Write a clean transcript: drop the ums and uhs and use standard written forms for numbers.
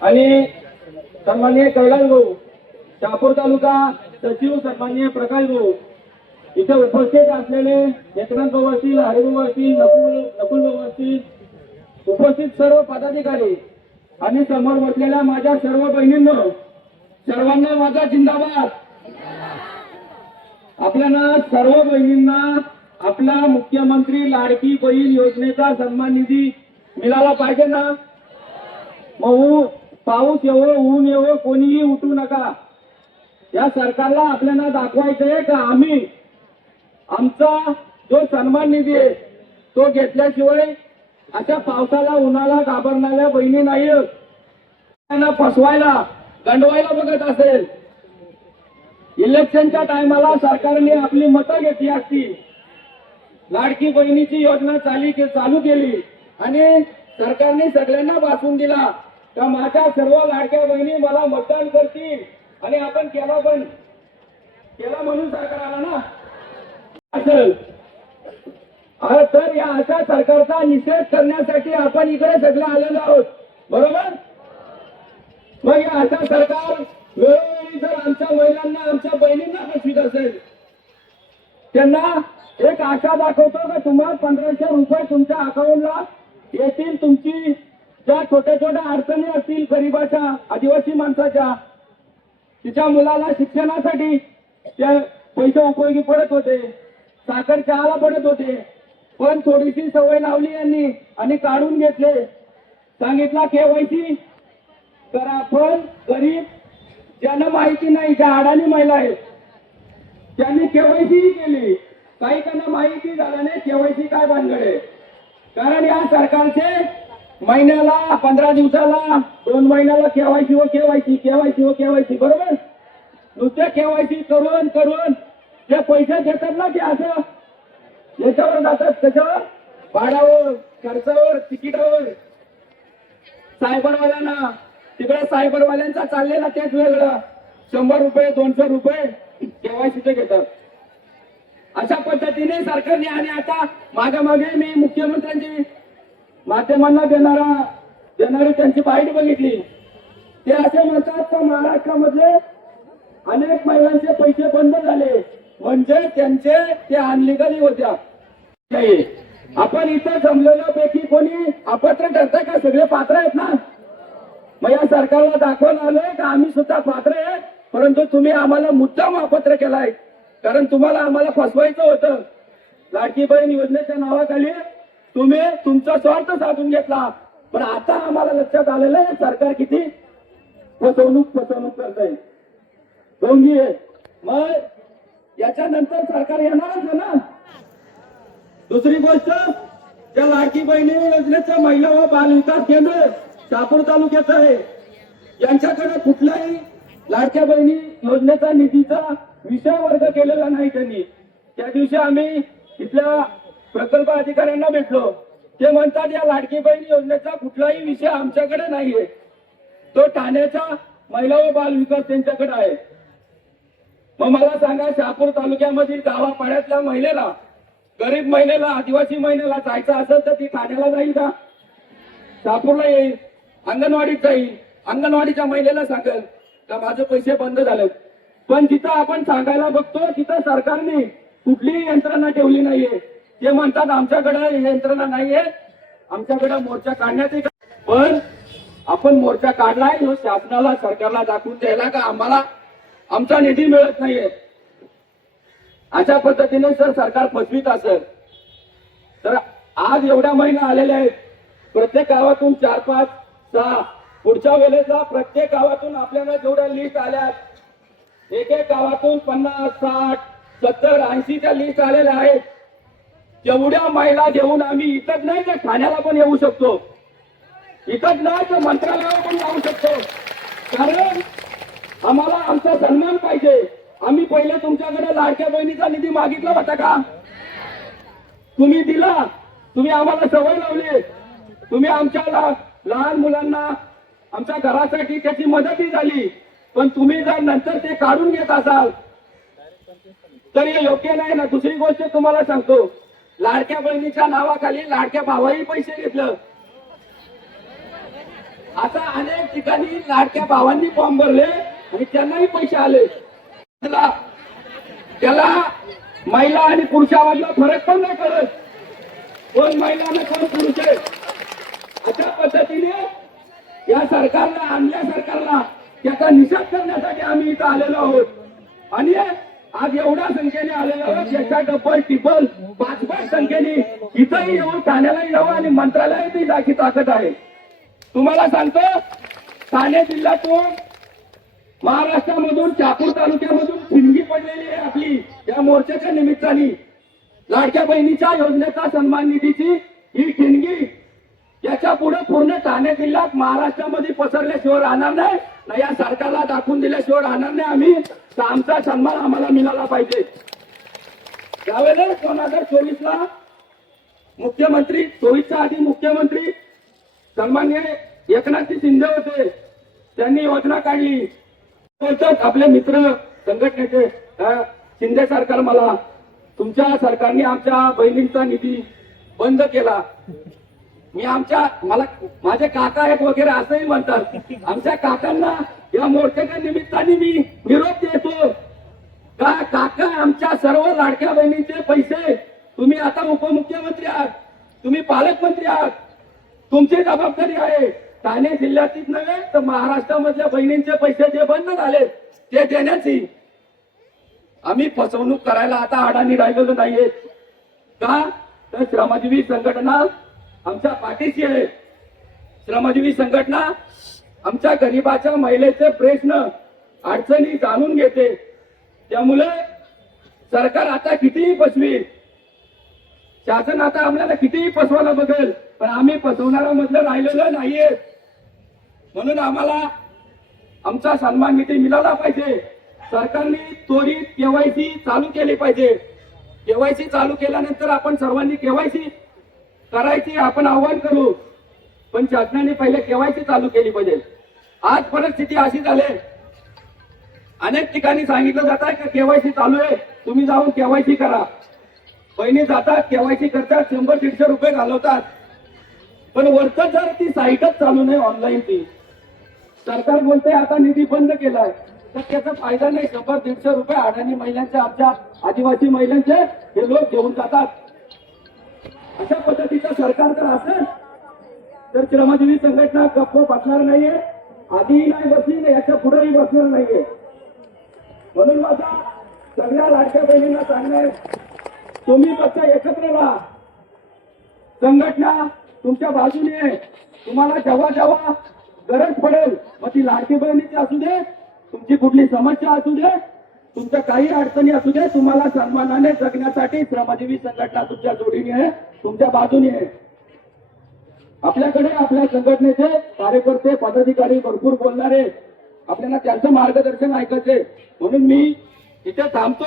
आणि सन्माननीय कैलास भाऊ, शहापूर तालुका सचिव सन्माननीय प्रकाश भाऊ, इथे उपस्थित असलेले यशवंत भाऊ असतील, हरिभाऊ असतील, नकुल भाऊ असतील, उपस्थित सर्व पदाधिकारी आणि समोर बसलेल्या माझ्या सर्व बहिणींनो, सर्वांना माझा जिंदाबाद. आपल्याला सर्व बहिणींना आपला मुख्यमंत्री लाडकी बहीण योजनेचा सन्मान निधी मिळाला पाहिजे ना. मग पाऊस येवो ऊन येवो कोणीही उठू नका. या सरकारला आपल्याला दाखवायचंय का आम्ही आमचा जो सन्मान निधी आहे तो घेतल्याशिवाय अशा पावसाला उन्हाला घाबरणाऱ्या बहिणी नाही. त्यांना फसवायला गंडवायला बघत असेल. इलेक्शनच्या टायमाला सरकारने आपली मतं घेतली असती, लाडकी बहिणीची योजना चालू केली आणि सरकारने सगळ्यांना भासून दिला का माझ्या सर्व लाडक्या बहिणी मला मतदान करतील आणि आपण केला म्हणून सरकार आला ना असेल. तर या अशा सरकारचा निषेध करण्यासाठी आपण इकडे सगळे आलेलो आहोत, बरोबर. मग या अशा सरकार वेळोवेळी जर आमच्या महिलांना आमच्या बहिणींना फसवीत असेल, त्यांना एक आशा दाखवतो की तुम्हाला 1500 रुपये तुमच्या अकाउंटला येतील. तुमची ज्या छोट्या छोट्या अडचणी असतील गरिबाच्या आदिवासी माणसाच्या, तिच्या मुलाला शिक्षणासाठी त्या पैसे उपयोगी पडत होते, साखर चहाला पडत होते, पण थोडीशी सवय लावली यांनी आणि काढून घेतले. सांगितला केवायसी करा. पण गरीब ज्यांना माहिती नाही, ज्या अडाणी महिला आहेत त्यांनी केवायसी केली. काही त्यांना माहिती झाल्याने केवायसी काय भानगडे. कारण या सरकारचे महिन्याला 15 दिवसाला 2 महिन्याला केवायसी व केवायसी बरोबर. नुसते केवायसी करून जे पैसे देतात ना ते असं याच्यावर जातात. त्याच्यावर भाड्यावर, खर्चावर, तिकिटावर. सायबरवाल्यांना तिकडे सायबरवाल्यांचा चाललेला तेच वेगळं. 100 रुपये 200 रुपये केवायसीचे घेतात. अशा पद्धतीने सरकारने आणि आता मागे मी मुख्यमंत्र्यांची माध्यमांना देणारी त्यांची बाईट बघितली. ते असे म्हणतात की महाराष्ट्रामधले अनेक महिलांचे पैसे बंद झाले म्हणजे त्यांचे ते अनलिगली होत्या. आपण इथं जमलेल्या पैकी कोणी अपात्र ठरतंय का? सगळे पात्र आहेत ना. मग या सरकारला दाखवून आलोय का आम्ही सुद्धा पात्र आहे, परंतु तुम्ही आम्हाला मुद्दाम अपात्र केलाय. कारण तुम्हाला आम्हाला फसवायचं होतं. लाडकी बहीण योजनेच्या नावाखाली तुम्ही तुमचा स्वार्थ साधून घेतला. पण आता आम्हाला लक्षात आलेलं आहे सरकार किती फसवणूक करतंय, ढोंगी आहे. मग याच्यानंतर सरकार येणारच आहे ना. दुसरी गोष्ट, त्या लाडकी बहिणी योजनेचं महिला व बाल विकास केंद्र शहापूर तालुक्याचं आहे. यांच्याकडे कुठलाही लाडक्या बहिणी योजनेचा निधीचा विषय वर्ग केलेला नाही त्यांनी. त्या दिवशी आम्ही इथल्या प्रकल्प अधिकाऱ्यांना भेटलो. ते म्हणतात या लाडकी बहीण योजनेचा कुठलाही विषय आमच्याकडे नाहीये, तो ठाण्याच्या महिला व बाल विकास त्यांच्याकडे आहे. मग मला सांगा, शहापूर तालुक्यामधील गावापाड्यातल्या महिलेला, गरीब महिलेला, आदिवासी महिलेला जायचं असेल तर ती ठाण्याला जाईल का? शहापूरला येईल, अंगणवाडीत जाईल, अंगणवाडीच्या महिलेला सांगेल का माझे पैसे बंद झालेत. पण जिथं आपण सांगायला बघतो तिथं सरकारने कुठलीही यंत्रणा ठेवली नाहीये. ते म्हणतात आमच्याकडे यंत्रणा नाहीये, आमच्याकडे मोर्चा काढण्याचे. पण आपण मोर्चा काढलाय जो शासनाला सरकारला दाखवून द्यायला का आम्हाला आमचा निधी मिळत नाहीये. अशा पद्धतीने जर सरकार फसवीत असेल तर आज एवढ्या महिला आलेल्या आहेत. प्रत्येक गावातून 4, 5, 6 पुढच्या वेळेला प्रत्येक गावातून आपल्याला जेवढ्या लिस्ट आल्यात एक गावातून 50, 60, 70, 80च्या लिस्ट आलेल्या आहेत. जेवढ्या महिला घेऊन आम्ही इथंच नाही तर ठाण्याला पण येऊ शकतो, इथंच नाही तर मंत्रालयाला पण जाऊ शकतो. कारण आम्हाला आमचा सन्मान पाहिजे. आम्ही पहिले तुमच्याकडे लाडक्या बहिणीचा निधी मागितला होता का? तुम्ही दिला. तुम्ही आम्हाला सवय लावली. तुम्ही आमच्या लहान मुलांना आमच्या घरासाठी त्याची मदतही झाली. पण तुम्ही जर नंतर ते काढून घेत असाल तर हे योग्य नाही ना. दुसरी गोष्ट तुम्हाला सांगतो, लाडक्या बहिणीच्या नावाखाली लाडक्या भावाही पैसे घेतलं. आता अनेक ठिकाणी लाडक्या भावांनी फॉर्म भरले आणि त्यांनाही पैसे आले. त्याला महिला आणि पुरुषामधला फरक पण नाही करत, कोण महिला ना कोण पुरुष आहे. अशा पद्धतीने या सरकारला, आणल्या सरकारला त्याचा निषेध करण्यासाठी आम्ही इथं आलेलो आहोत. आणि आज एवढ्या संख्येने आलेलो आहोत, याच्या डबल टिबल 5-5 संख्येने इथंही येऊन, ठाण्यालाही येऊ आणि मंत्रालयातही जायची ताकद आहे. तुम्हाला सांगतो, ठाणे जिल्ह्यातून महाराष्ट्रामधून चाकूर तालुक्यामधून ठिणगी पडलेली आहे आपली या मोर्चाच्या निमित्ताने. लाडक्या बहिणीच्या योजनेचा सन्मान निधीची ही ठिणगी याच्या पुढे पूर्ण ठाणे जिल्ह्यात महाराष्ट्रामध्ये पसरल्याशिवाय राहणार नाही ना, या सरकारला दाखवून दिल्याशिवाय राहणार नाही आम्ही. तर आमचा सन्मान आम्हाला मिळाला पाहिजे. त्यावेळेला 2024ला मुख्यमंत्री, 24च्या आधी मुख्यमंत्री सन्मान्य एकनाथजी शिंदे होते. त्यांनी योजना काढली. बोलतात आपले मित्र संघटनेचे, शिंदे सरकार मला, तुमच्या सरकारने आमच्या बहिणींचा निधी बंद केला. मी मला माझे काका आहेत वगैरे असंही म्हणतात. आमच्या काकांना या मोर्चाच्या निमित्ताने मी निरोप देतो का, काका आमच्या सर्व लाडक्या बहिणींचे पैसे तुम्ही आता उपमुख्यमंत्री आहात, तुम्ही पालकमंत्री आहात, तुमची जबाबदारी आहे. ठाणे जिल्ह्यातील नव्हे तर महाराष्ट्रामधल्या बहिणींचे पैसे जे बंद झाले ते देण्याची. आम्ही फसवणूक करायला आता अडाणी राहिलेलो नाहीये का, तर श्रमजीवी संघटना आमच्या पाठीशी आहे. श्रमजीवी संघटना आमच्या गरीबाच्या महिलेचे प्रश्न अडचणी जाणून घेते. त्यामुळे सरकार आता कितीही फसवी, शासन आता आम्हाला कितीही फसवायला बघेल, पण आम्ही फसवणारा मधलं राहिलेलं नाहीये. म्हणून आम्हाला आमचा सन्मान निधी मिळाला पाहिजे. सरकारने त्वरित केवायसी चालू केली पाहिजे. केवायसी चालू केल्यानंतर आपण सर्वांनी केवायसी करायची आपण आव्हान करू, पण शासनाने पहिले केवायसी चालू केली पाहिजे. आज परिस्थिती अशी झाली, अनेक ठिकाणी सांगितलं जात आहे की केवायसी चालू आहे, तुम्ही जाऊन केवायसी करा. बहिणी जातात, केवायसी करतात, 100-150 रुपये घालवतात, पण वरचं जर ती साईटच चालू नाही ऑनलाईन, ती सरकार बोलते आता निधी बंद केलाय, तर त्याचा फायदा नाही. 100-150 रुपये अडाणी महिलांचे, आमच्या आदिवासी महिलांचे हे लोक घेऊन जातात. अशा पद्धतीचं सरकार जर असेल तर श्रमजीवी संघटना गप्प बसणार नाहीये, आधीही नाही बसली नाही, याच्या पुढेही बसणार नाहीये. म्हणून माझा सगळ्या लाडक्या बहिणींना सांगणार, तुम्ही फक्त एकत्र राहा. संघटना तुमच्या बाजूने आहे. तुम्हाला जेव्हा जेव्हा गरज पडेल, मग ती लाडकी बहिणीची असू दे, तुमची कुठली समस्या असू दे, तुमच्या काही अडचणी असू दे, तुम्हाला सन्मानाने जगण्यासाठी श्रमजीवी संघटना तुमच्या जोडीने आहे, तुमच्या बाजूने आहे. आपल्याकडे आपल्या संघटनेचे कार्यकर्ते, पदाधिकारी भरपूर बोलणारे, आपल्याला त्यांचं मार्गदर्शन ऐकायचे. म्हणून मी इथे थांबतो.